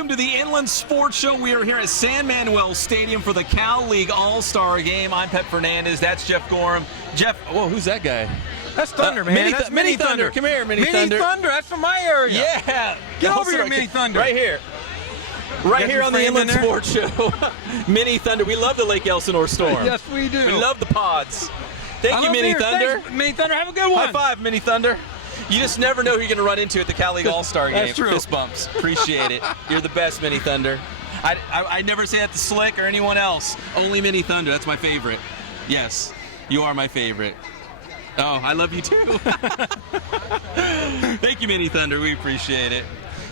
welcome to the Inland Sports Show. We are here at San Manuel Stadium for the Cal League All-Star Game. I'm Pep Fernandez. That's Jeff Gorham. Jeff, whoa, who's that guy? That's Thunder, man. That's Mini Thunder. Come here, Mini Thunder. Mini Thunder, that's from my area. Yeah. Get over here, Mini Thunder. Right here. Right here on the Inland Sports Show. Mini Thunder. We love the Lake Elsinore Storm. Yes, we do. We love the pods. Thank you, Mini Thunder. Thanks, Mini Thunder. Have a good one. High five, Mini Thunder. You just never know who you're going to run into at the Cal League All-Star Game. That's true. Fist bumps. Appreciate it. You're the best, Mini Thunder. I never say that to Slick or anyone else. Only Mini Thunder. That's my favorite. Yes, you are my favorite. Oh, I love you too. Thank you, Mini Thunder. We appreciate it.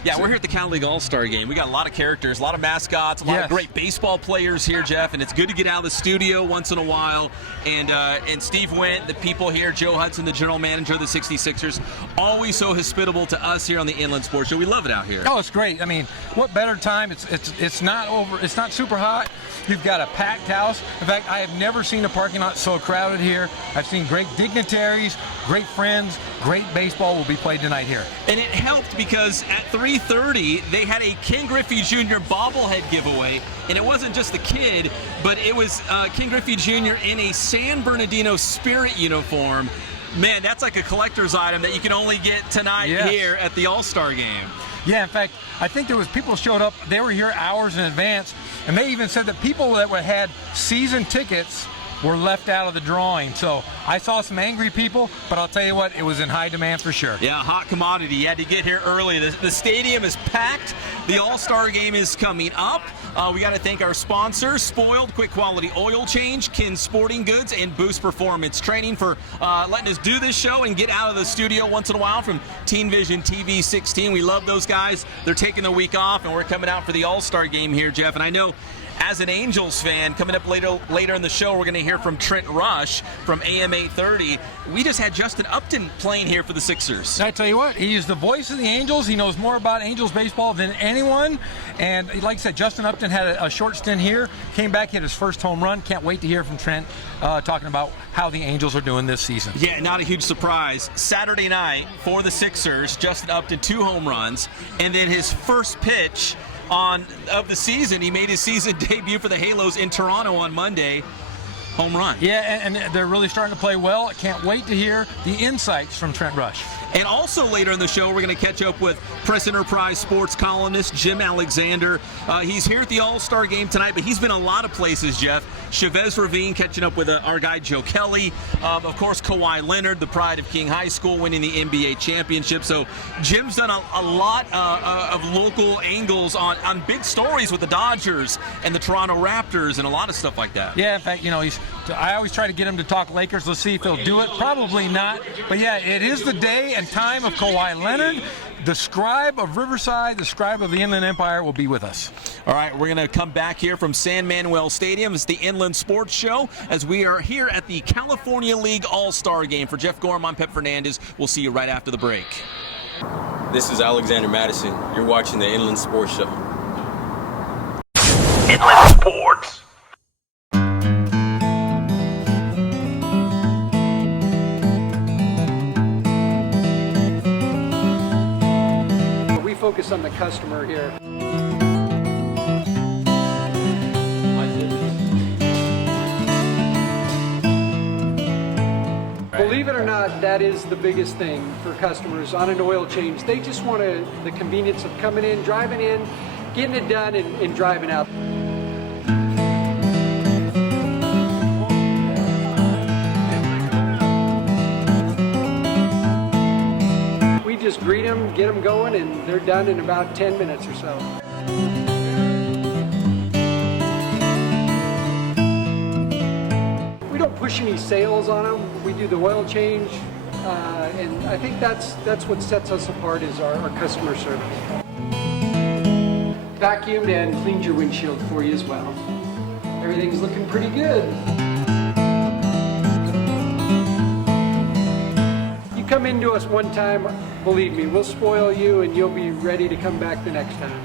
Yeah, we're here at the Cal League All-Star Game. We got a lot of characters, a lot of mascots, a lot of great baseball players here, Jeff, and it's good to get out of the studio once in a while. And Steve Went, the people here, Joe Hudson, the general manager of the 66ers, always so hospitable to us here on the Inland Sports Show. We love it out here. Oh, it's great. I mean, what better time? It's not super hot. You've got a packed house. In fact, I have never seen a parking lot so crowded here. I've seen great dignitaries, great friends, great baseball will be played tonight here. And it helped because at 3:30 they had a Ken Griffey Jr. bobblehead giveaway, and it wasn't just the kid, but it was Ken Griffey Jr. in a San Bernardino Spirit uniform. Man, that's like a collector's item that you can only get tonight here at the All-Star Game. Yeah, in fact, I think there was people showed up, they were here hours in advance, and they even said that people that had season tickets were left out of the drawing. So I saw some angry people, but I'll tell you what, it was in high demand for sure. Yeah, hot commodity. You had to get here early. The stadium is packed. The All-Star Game is coming up. We got to thank our sponsors, Spoiled, Quick Quality Oil Change, Kin Sporting Goods, and Boost Performance Training for letting us do this show and get out of the studio once in a while from Teen Vision TV 16. We love those guys. They're taking the week off, and we're coming out for the All-Star Game here, Jeff. And I know as an Angels fan, coming up later in the show, we're going to hear from Trent Rush from AM 830. We just had Justin Upton playing here for the Sixers. I tell you what, he is the voice of the Angels. He knows more about Angels baseball than anyone. And like I said, Justin Upton had a short stint here, came back, hit his first home run. Can't wait to hear from Trent talking about how the Angels are doing this season. Yeah, not a huge surprise. Saturday night for the Sixers, Justin Upton, 2 home runs, and then his first pitch of the season, he made his season debut for the Halos in Toronto on Monday. Home run. Yeah, and they're really starting to play well. I can't wait to hear the insights from Trent Rush. And also later in the show, we're going to catch up with Press Enterprise sports columnist Jim Alexander. He's here at the All-Star Game tonight, but he's been a lot of places, Jeff. Chavez Ravine catching up with our guy Joe Kelly. Of course, Kawhi Leonard, the pride of King High School, winning the NBA championship. So Jim's done a lot of local angles on big stories with the Dodgers and the Toronto Raptors and a lot of stuff like that. Yeah, in fact, you know, I always try to get him to talk Lakers. Let's see if he'll do it. Probably not. But yeah, it is the day and time of Kawhi Leonard. The scribe of Riverside, the scribe of the Inland Empire will be with us. All right, we're going to come back here from San Manuel Stadium. It's the Inland Sports Show as we are here at the California League All-Star Game. For Jeff Gorham, I'm Pep Fernandez. We'll see you right after the break. This is Alexander Madison. You're watching the Inland Sports Show. Inland Sports. We focus on the customer here. Believe it or not, that is the biggest thing for customers on an oil change. They just want the convenience of coming in, driving in, getting it done, and driving out. We just greet them, get them going, and they're done in about 10 minutes or so. We don't push any sales on them. We do the oil change, and I think that's what sets us apart is our customer service. Vacuumed and cleaned your windshield for you as well. Everything's looking pretty good. You come into us one time, believe me, we'll spoil you and you'll be ready to come back the next time.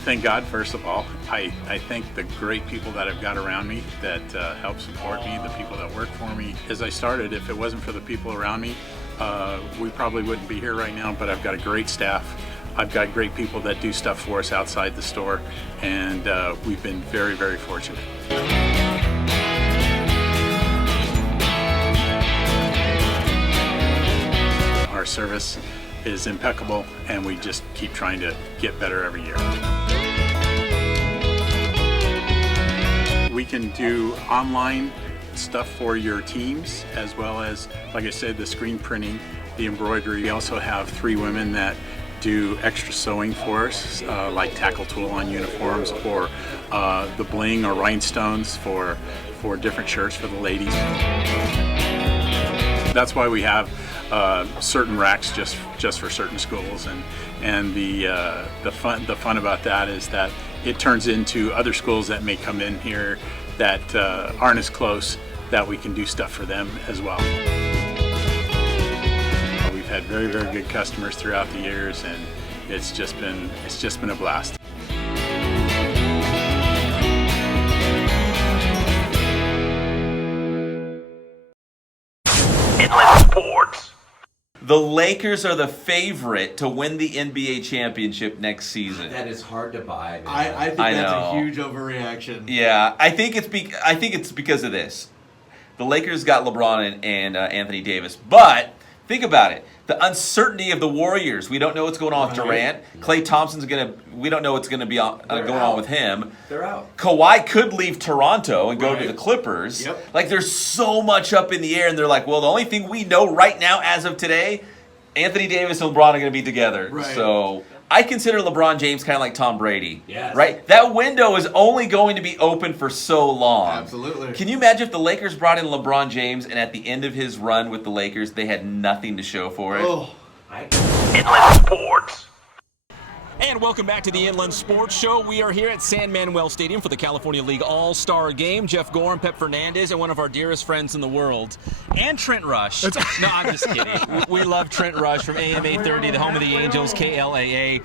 thank God, first of all. I thank the great people that I've got around me that help support me, the people that work for me. As I started, if it wasn't for the people around me, we probably wouldn't be here right now, but I've got a great staff. I've got great people that do stuff for us outside the store, and we've been very, very fortunate. Our service is impeccable, and we just keep trying to get better every year. We can do online stuff for your teams, as well as, like I said, the screen printing, the embroidery. We also have 3 women that do extra sewing for us, like tackle tool on uniforms, or the bling or rhinestones for different shirts for the ladies. That's why we have certain racks just for certain schools, and the fun about that is that it turns into other schools that may come in here that aren't as close, that we can do stuff for them as well. We've had very, very good customers throughout the years, and it's just been a blast. Sports. The Lakers are the favorite to win the NBA championship next season. That is hard to buy. I think that's a huge overreaction. Yeah, I think it's because of this. The Lakers got LeBron and Anthony Davis, but think about it. The uncertainty of the Warriors. We don't know what's going on with Durant. Klay Thompson's we don't know what's going to be going on with him. They're out. Kawhi could leave Toronto and go to the Clippers. Yep. Like, there's so much up in the air, and they're like, well, the only thing we know right now as of today, Anthony Davis and LeBron are going to be together. Right. So I consider LeBron James kind of like Tom Brady. Yes. Right? That window is only going to be open for so long. Absolutely. Can you imagine if the Lakers brought in LeBron James and at the end of his run with the Lakers, they had nothing to show for it? Oh. Inland Sports. And welcome back to the Inland Sports Show. We are here at San Manuel Stadium for the California League All-Star Game. Jeff Gorham, Pep Fernandez, and one of our dearest friends in the world, and Trent Rush. No, I'm just kidding. We love Trent Rush from AM 830, the home of the Angels, KLAA.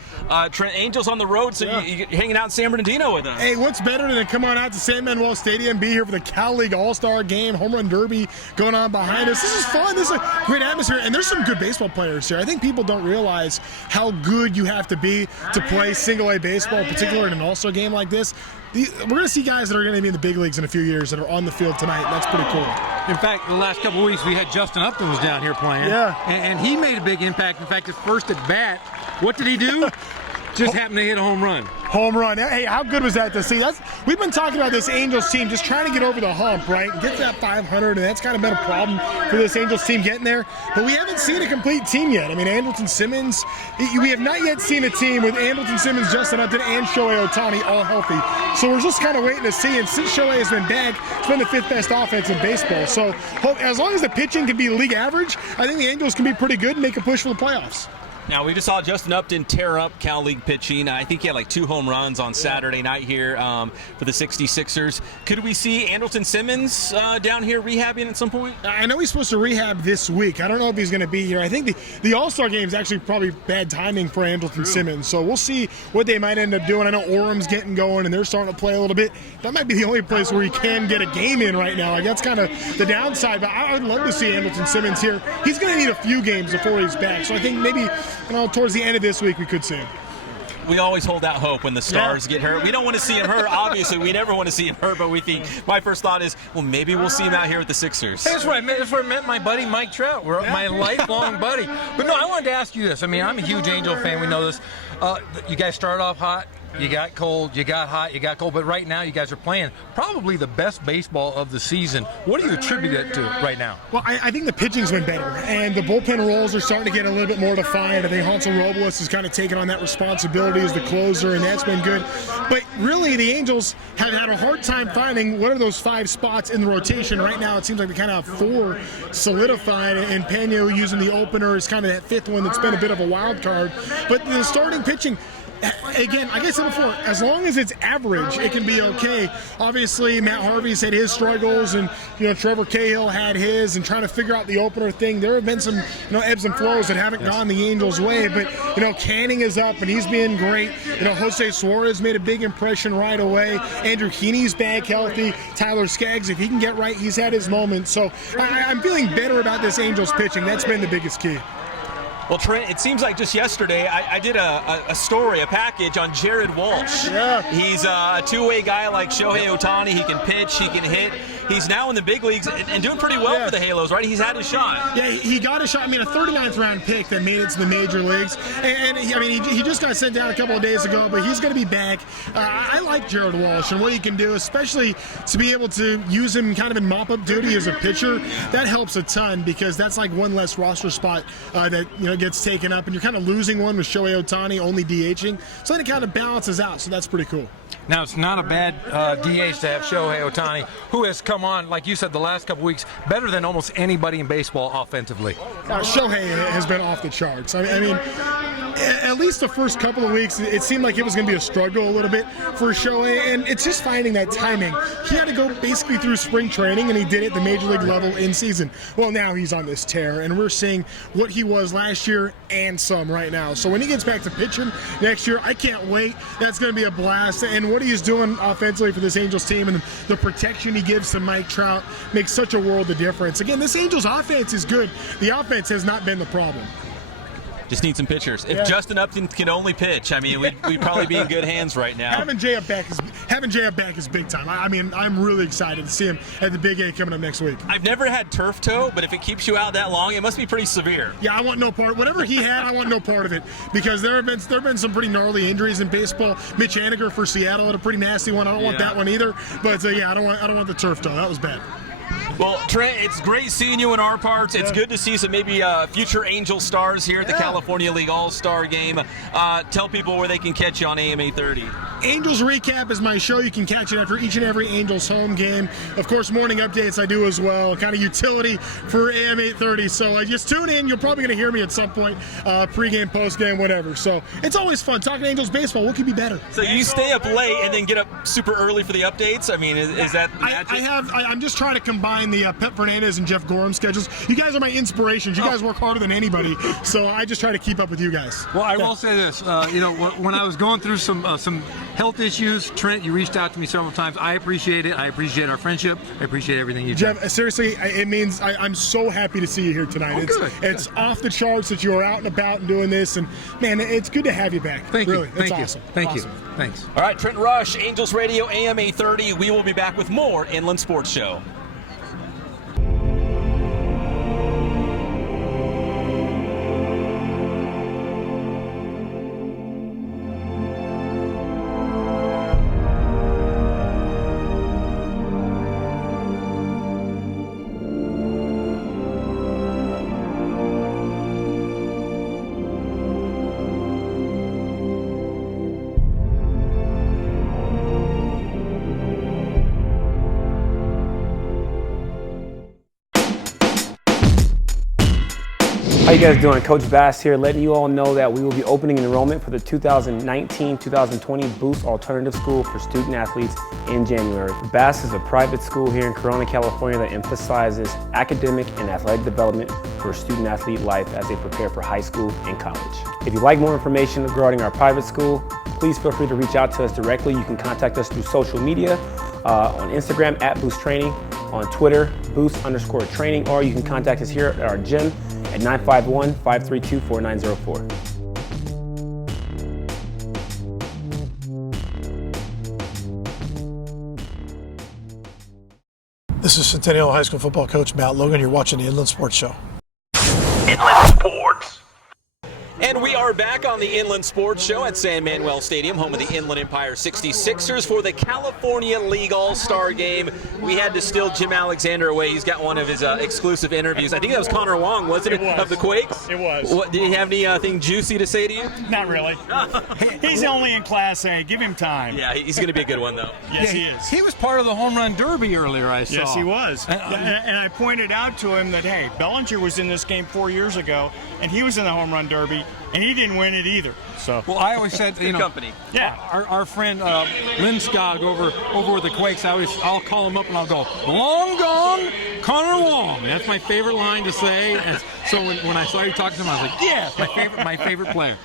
Trent, Angels on the road, so you're hanging out in San Bernardino with us. Hey, what's better than to come on out to San Manuel Stadium, be here for the Cal League All-Star Game, Home Run Derby going on behind us. This is fun. This is a great atmosphere, and there's some good baseball players here. I think people don't realize how good you have to be to play single-A baseball, particularly in an all-star game like this. We're going to see guys that are going to be in the big leagues in a few years that are on the field tonight. That's pretty cool. In fact, the last couple of weeks we had Justin Upton was down here playing. Yeah. And he made a big impact. In fact, his first at bat, what did he do? Just happened to hit a home run. Home run. Hey, how good was that to see? We've been talking about this Angels team just trying to get over the hump, right? Get to that 500, and that's kind of been a problem for this Angels team getting there. But we haven't seen a complete team yet. I mean, Andrelton Simmons, we have not yet seen a team with Andrelton Simmons, Justin Upton, and Shohei Ohtani all healthy. So we're just kind of waiting to see. And since Shohei has been back, it's been the 5th best offense in baseball. So as long as the pitching can be league average, I think the Angels can be pretty good and make a push for the playoffs. Now, we just saw Justin Upton tear up Cal League pitching. I think he had like 2 home runs on Saturday night here for the 66ers. Could we see Andrelton Simmons down here rehabbing at some point? I know he's supposed to rehab this week. I don't know if he's going to be here. I think the All-Star game is actually probably bad timing for Andrelton Simmons. So we'll see what they might end up doing. I know Orem's getting going, and they're starting to play a little bit. That might be the only place where he can get a game in right now. Like, that's kind of the downside. But I would love to see Andrelton Simmons here. He's going to need a few games before he's back. So I think maybe towards the end of this week we could see him. We always hold out hope when the stars get hurt. We don't want to see him hurt. Obviously, we never want to see him hurt, but we think, my first thought is, well, maybe we'll see him out here with the Sixers. Hey, that's where I met my buddy Mike Trout. We're my lifelong buddy. But no, I wanted to ask you this. I mean, I'm a huge Angel fan. We know this. You guys started off hot. You got cold, you got hot, you got cold, but right now you guys are playing probably the best baseball of the season. What do you attribute it to right now? Well, I think the pitching's been better, and the bullpen roles are starting to get a little bit more defined. I think Hansel Robles has kind of taken on that responsibility as the closer, and that's been good. But really, the Angels have had a hard time finding what are those 5 spots in the rotation. Right now, it seems like we kind of have 4 solidified, and Pena using the opener is kind of that 5th one that's been a bit of a wild card. But the starting pitching, again, like I said before, as long as it's average, it can be okay. Obviously, Matt Harvey's had his struggles, and Trevor Cahill had his, and trying to figure out the opener thing. There have been some ebbs and flows that haven't gone the Angels' way, but Canning is up and he's been great. Jose Suarez made a big impression right away. Andrew Heaney's back healthy. Tyler Skaggs, if he can get right, he's had his moment. So I'm feeling better about this Angels pitching. That's been the biggest key. Well, Trent, it seems like just yesterday I did a story, a package on Jared Walsh. Yeah. He's a two-way guy like Shohei Ohtani. He can pitch, he can hit. He's now in the big leagues and doing pretty well for the Halos, right? He's had his shot. Yeah, he got a shot. I mean, a 39th round pick that made it to the major leagues. And he just got sent down a couple of days ago, but he's going to be back. I like Jared Walsh and what he can do, especially to be able to use him kind of in mop-up duty as a pitcher. That helps a ton because that's like one less roster spot that gets taken up, and you're kind of losing one with Shohei Ohtani only DHing. So then it kind of balances out. So that's pretty cool. Now, it's not a bad DH to have Shohei Ohtani, who has come on, like you said, the last couple weeks, better than almost anybody in baseball offensively. Shohei has been off the charts. I mean, at least the first couple of weeks, it seemed like it was going to be a struggle a little bit for Shohei, and it's just finding that timing. He had to go basically through spring training, and he did it at the major league level in season. Well, now he's on this tear, and we're seeing what he was last year and some right now. So when he gets back to pitching next year, I can't wait. That's going to be a blast. And what he's doing offensively for this Angels team and the protection he gives to Mike Trout makes such a world of difference. Again, this Angels offense is good. The offense has not been the problem. Just need some pitchers. If Justin Upton can only pitch, I mean, we'd probably be in good hands right now. Having Jay up back is big time. I mean, I'm really excited to see him at the Big A coming up next week. I've never had turf toe, but if it keeps you out that long, it must be pretty severe. Yeah, I want no part. Whatever he had, I want no part of it because there have been some pretty gnarly injuries in baseball. Mitch Haniger for Seattle had a pretty nasty one. I don't want that one either. But I don't want the turf toe. That was bad. Well, Trent, it's great seeing you in our parts. It's good to see some maybe future Angel stars here at the California League All-Star Game. Tell people where they can catch you on AM 830. Angels Recap is my show. You can catch it after each and every Angels home game. Of course, morning updates I do as well, kind of utility for AM 830. So just tune in. You're probably going to hear me at some point, pregame, postgame, whatever. So it's always fun talking Angels baseball. What could be better? So you stay up late and then get up super early for the updates? I mean, is that magic? I'm just trying to combine the Pep Fernandez and Jeff Gorham schedules. You guys are my inspirations. You guys work harder than anybody, so I just try to keep up with you guys. Well, I will say this. When I was going through some health issues, Trent, you reached out to me several times. I appreciate it. I appreciate our friendship. I appreciate everything you do. Jeff, seriously, it means I'm so happy to see you here tonight. It's off the charts that you are out and about and doing this, and man, it's good to have you back. Thank you. It's awesome. Thank you. Thanks. All right, Trent Rush, Angels Radio, AM 830. We will be back with more Inland Sports Show. How you guys doing? Coach Bass here, letting you all know that we will be opening enrollment for the 2019-2020 Boost Alternative School for Student Athletes in January. Bass is a private school here in Corona, California that emphasizes academic and athletic development for student athlete life as they prepare for high school and college. If you'd like more information regarding our private school, please feel free to reach out to us directly. You can contact us through social media, on Instagram at Boost Training, on Twitter, Boost_Training, or you can contact us here at our gym at 951-532-4904. This is Centennial High School football coach Matt Logan. You're watching the Inland Sports Show. Inland Sports. And we are back on the Inland Sports Show at San Manuel Stadium, home of the Inland Empire 66ers for the California League All-Star Game. We had to steal Jim Alexander away. He's got one of his exclusive interviews. I think that was Connor Wong, wasn't it? Of the Quakes? It was. Did he have anything juicy to say to you? Not really. He's only in Class A. Give him time. Yeah, he's going to be a good one, though. Yes, he is. He was part of the home run derby earlier, I saw. Yes, he was. And I pointed out to him that, hey, Bellinger was in this game 4 years ago, and he was in the home run derby. and he didn't win it either. So, well, I always said, you know, company. Yeah. Our friend Lynn Scott over with the Quakes, I'll call him up and I'll go, long gone, Connor Long. That's my favorite line to say. And so when I saw you talking to him, I was like, yeah, my favorite player.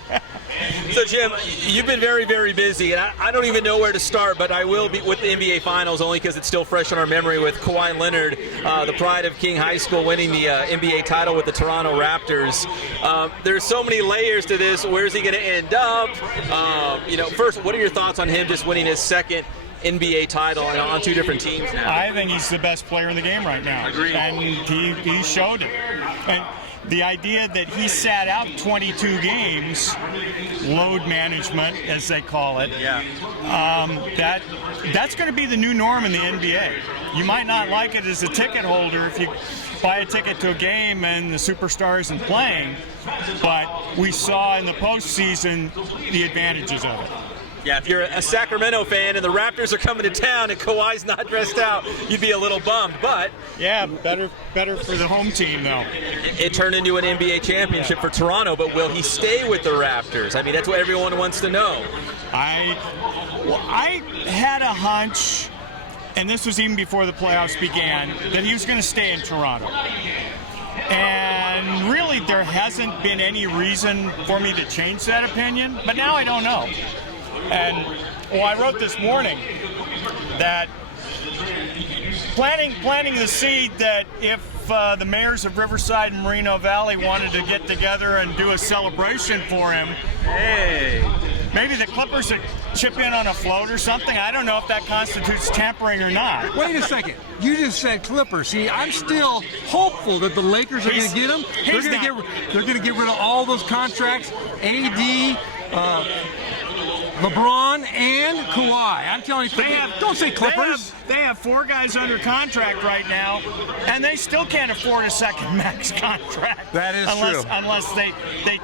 So, Jim, you've been very, very busy, and I don't even know where to start, but I will be with the NBA Finals only because it's still fresh in our memory with Kawhi Leonard, the pride of King High School, winning the NBA title with the Toronto Raptors. There's so many layers to this. Where's he going to end up? First, what are your thoughts on him just winning his second NBA title on two different teams now? I think he's the best player in the game right now. Agreed. And he showed it. And the idea that he sat out 22 games, load management, as they call it, that's going to be the new norm in the NBA. You might not like it as a ticket holder if you buy a ticket to a game and the superstar isn't playing, but we saw in the postseason the advantages of it. Yeah, if you're a Sacramento fan and the Raptors are coming to town and Kawhi's not dressed out, you'd be a little bummed. But yeah, better for the home team, though. It turned into an NBA championship for Toronto, but will he stay with the Raptors? I mean, that's what everyone wants to know. I had a hunch, and this was even before the playoffs began, that he was going to stay in Toronto. And really, there hasn't been any reason for me to change that opinion, but now I don't know. And I wrote this morning that planting the seed that if the mayors of Riverside and Moreno Valley wanted to get together and do a celebration for him, maybe the Clippers would chip in on a float or something. I don't know if that constitutes tampering or not. Wait a second. You just said Clippers. See, I'm still hopeful that the Lakers are going to get them. They're going to get rid of all those contracts. AD, LeBron, and Kawhi. I'm telling you, don't say Clippers. They have 4 guys under contract right now, and they still can't afford a second max contract. That is true. Unless they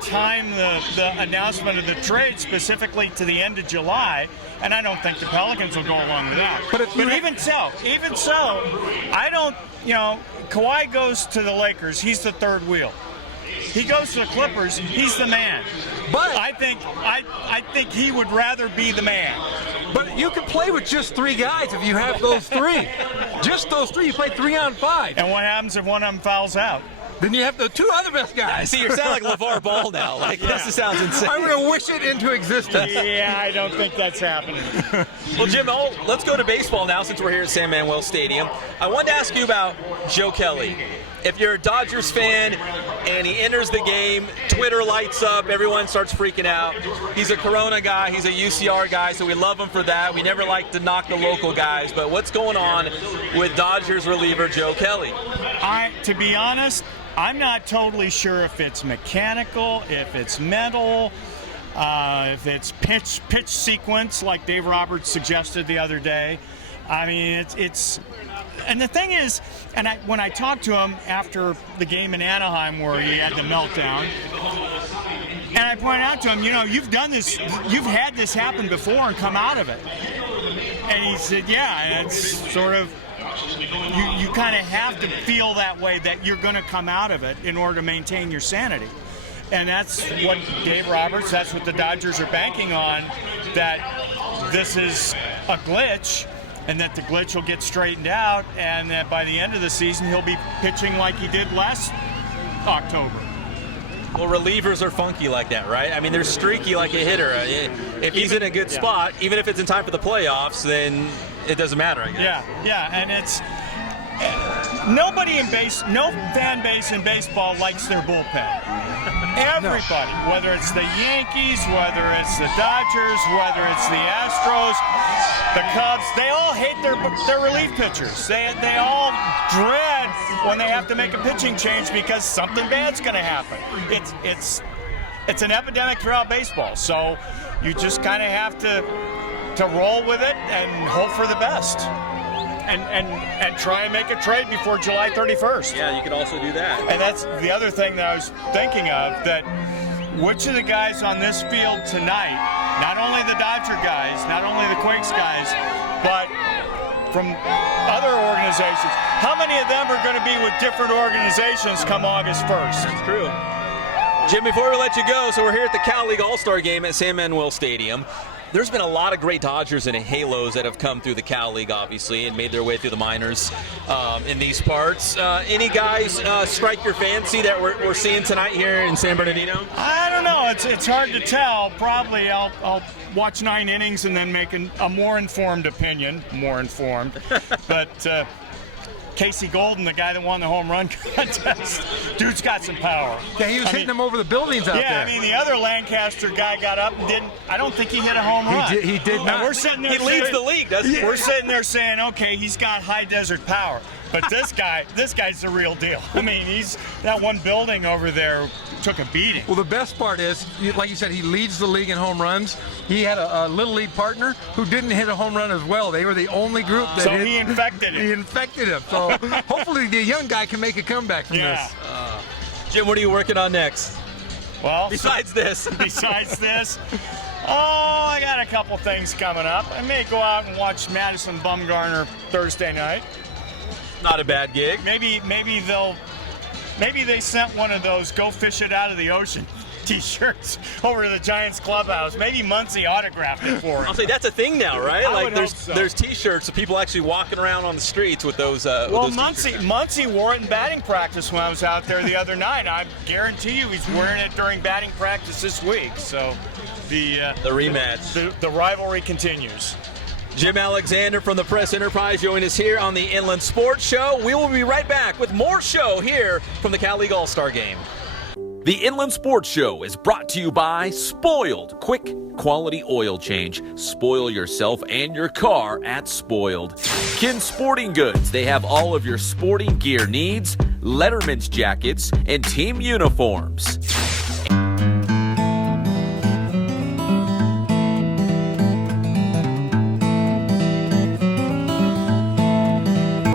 time the announcement of the trade specifically to the end of July, and I don't think the Pelicans will go along with that. But even so, I don't, Kawhi goes to the Lakers, he's the third wheel. He goes to the Clippers, he's the man. But I think he would rather be the man. But you can play with just 3 guys if you have those 3. Just those 3. You play 3 on 5. And what happens if one of them fouls out? Then you have the 2 other best guys. See, you sound like LeVar Ball now. This sounds insane. I'm going to wish it into existence. Yeah, I don't think that's happening. Well, Jim, let's go to baseball now since we're here at San Manuel Stadium. I wanted to ask you about Joe Kelly. If you're a Dodgers fan and he enters the game, Twitter lights up, everyone starts freaking out. He's a Corona guy, he's a UCR guy, so we love him for that. We never like to knock the local guys, but what's going on with Dodgers reliever Joe Kelly? To be honest, I'm not totally sure if it's mechanical, if it's mental, if it's pitch sequence like Dave Roberts suggested the other day. I mean, it's and the thing is, when I talked to him after the game in Anaheim where he had the meltdown, and I pointed out to him, you've done this, you've had this happen before and come out of it. And he said, yeah, it's sort of, you kind of have to feel that way, that you're going to come out of it in order to maintain your sanity. And that's what Dave Roberts, that's what the Dodgers are banking on, that this is a glitch, and that the glitch will get straightened out, and that by the end of the season he'll be pitching like he did last October. Well, relievers are funky like that, right? I mean, they're streaky like a hitter. If he's in a good spot, even if it's in time for the playoffs, then it doesn't matter, I guess. Yeah, and it's no fan base in baseball likes their bullpen. Everybody, whether it's the Yankees, whether it's the Dodgers, whether it's the Astros, the Cubs, they all hate their relief pitchers. They all dread when they have to make a pitching change because something bad's going to happen. It's an epidemic throughout baseball. So you just kind of have to roll with it and hope for the best. And try and make a trade before July 31st. Yeah, you could also do that. And that's the other thing that I was thinking of, that which of the guys on this field tonight, not only the Dodger guys, not only the Quakes guys, but from other organizations, how many of them are going to be with different organizations come August 1st? That's true. Jim, before we let you go, so we're here at the KLAA All-Star Game at San Manuel Stadium. There's been a lot of great Dodgers and Halos that have come through the KLAA, obviously, and made their way through the minors in these parts. Any guys strike your fancy that we're seeing tonight here in San Bernardino? I don't know. It's hard to tell. Probably I'll watch 9 innings and then make a more informed opinion. More informed. But Casey Golden, the guy that won the home run contest, dude's got some power. Yeah, he was hitting them over the buildings out there. Yeah, I mean, the other Lancaster guy got up and didn't. I don't think he hit a home run. He did not. We're sitting there he leads the league, doesn't he? We're sitting there saying, okay, he's got high desert power. But this guy's the real deal. I mean, that one building over there took a beating. Well, the best part is, like you said, he leads the league in home runs. He had a little league partner who didn't hit a home run as well. They were the only group that hit. He infected him. He infected him. So hopefully the young guy can make a comeback from this. Jim, what are you working on next? Well, besides this. Oh, I got a couple things coming up. I may go out and watch Madison Bumgarner Thursday night. Not a bad gig. Maybe they sent one of those "Go Fish It Out of the Ocean" T-shirts over to the Giants clubhouse. Maybe Muncy autographed it for him. I'll say that's a thing now, right? I would hope so. There's T-shirts of people actually walking around on the streets with those. Muncy wore it in batting practice when I was out there the other night. I guarantee you he's wearing it during batting practice this week. So the rematch, the rivalry continues. Jim Alexander from the Press Enterprise joined us here on the Inland Sports Show. We will be right back with more show here from the KLAA All-Star Game. The Inland Sports Show is brought to you by Spoiled. Quick, quality oil change. Spoil yourself and your car at Spoiled. Kin Sporting Goods. They have all of your sporting gear needs, Letterman's jackets, and team uniforms.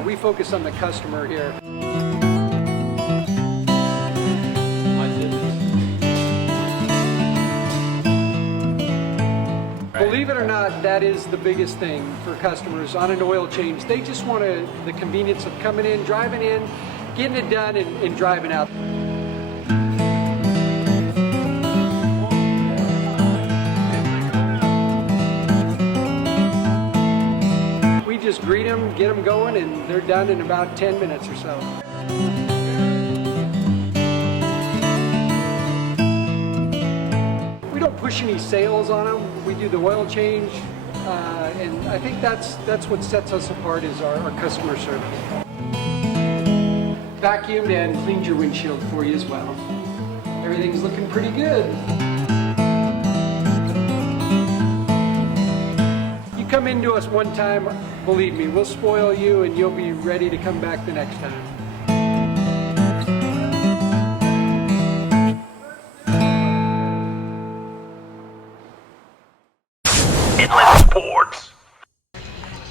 We focus on the customer here. Believe it or not, that is the biggest thing for customers on an oil change. They just want the convenience of coming in, driving in, getting it done, and driving out. We just greet them, get them going, and they're done in about 10 minutes or so. We don't push any sales on them. We do the oil change, and I think that's what sets us apart is our customer service. Vacuumed and cleaned your windshield for you as well. Everything's looking pretty good. You come into us one time, believe me, we'll spoil you and you'll be ready to come back the next time.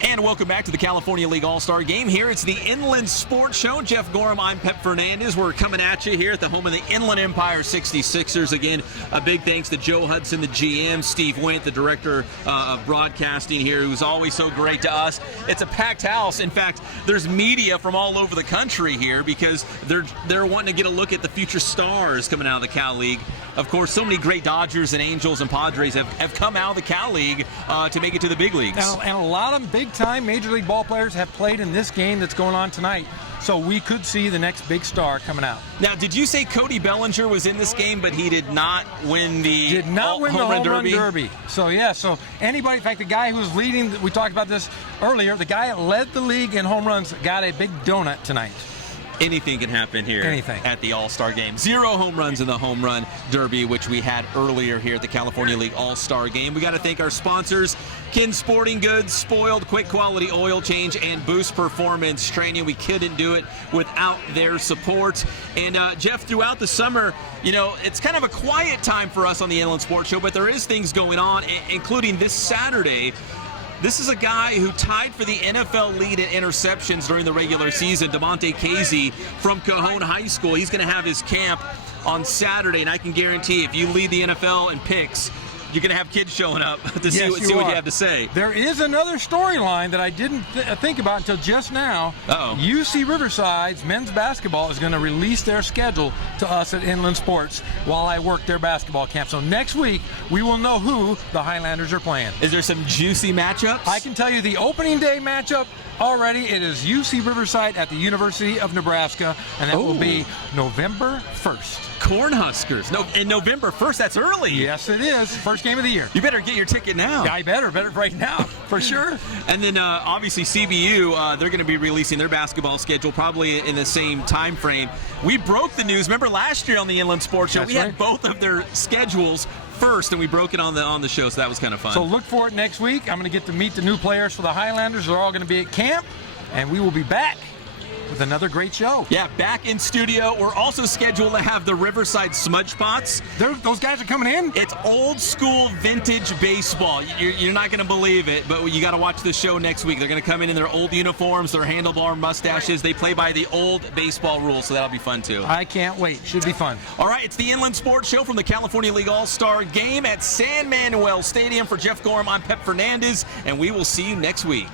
And welcome back to the California League All-Star Game. Here it's the Inland Sports Show. Jeff Gorham, I'm Pep Fernandez. We're coming at you here at the home of the Inland Empire 66ers. Again, a big thanks to Joe Hudson, the GM, Steve Wint, the director of broadcasting here, who's always so great to us. It's a packed house. In fact, there's media from all over the country here because they're wanting to get a look at the future stars coming out of the Cal League. Of course, so many great Dodgers and Angels and Padres have come out of the Cal League to make it to the big leagues. And a lot of them big-time Major League ball players have played in this game that's going on tonight. So we could see the next big star coming out. Now, did you say Cody Bellinger was in this game, but he did not win the home run derby? So, yeah, so anybody, in fact, the guy who was leading, we talked about this earlier, the guy that led the league in home runs got a big donut tonight. Anything can happen here at the All-Star Game. 0 home runs in the home run derby, which we had earlier here at the California League All-Star Game. We got to thank our sponsors, Kin Sporting Goods, Spoiled, Quick Quality Oil Change, and Boost Performance Training. We couldn't do it without their support. And Jeff, throughout the summer, you know, it's kind of a quiet time for us on the Inland Sports Show, but there is things going on, including this Saturday. This is a guy who tied for the NFL lead in interceptions during the regular season, DeMonte Casey from Cajon High School. He's going to have his camp on Saturday, and I can guarantee if you lead the NFL in picks, you're going to have kids showing up to see what you have to say. There is another storyline that I didn't think about until just now. UC Riverside's men's basketball is going to release their schedule to us at Inland Sports while I work their basketball camp. So next week, we will know who the Highlanders are playing. Is there some juicy matchups? I can tell you the opening day matchup already. It is UC Riverside at the University of Nebraska, and that will be November 1st. Cornhuskers. No, in November 1st, that's early. Yes, it is. First game of the year. You better get your ticket now. I better right now, for sure. And then obviously CBU, they're going to be releasing their basketball schedule probably in the same time frame. We broke the news. Remember last year on the Inland Sports Show, we had both of their schedules first, and we broke it on the show, so that was kind of fun. So look for it next week. I'm going to get to meet the new players for the Highlanders. They're all going to be at camp, and we will be back with another great show. Yeah, back in studio. We're also scheduled to have the Riverside Smudge Pots. Those guys are coming in? It's old school vintage baseball. You're not going to believe it, but you got to watch the show next week. They're going to come in their old uniforms, their handlebar mustaches. They play by the old baseball rules, so that'll be fun too. I can't wait. Should be fun. All right, it's the Inland Sports Show from the California League All-Star Game at San Manuel Stadium. For Jeff Gorham, I'm Pep Fernandez, and we will see you next week.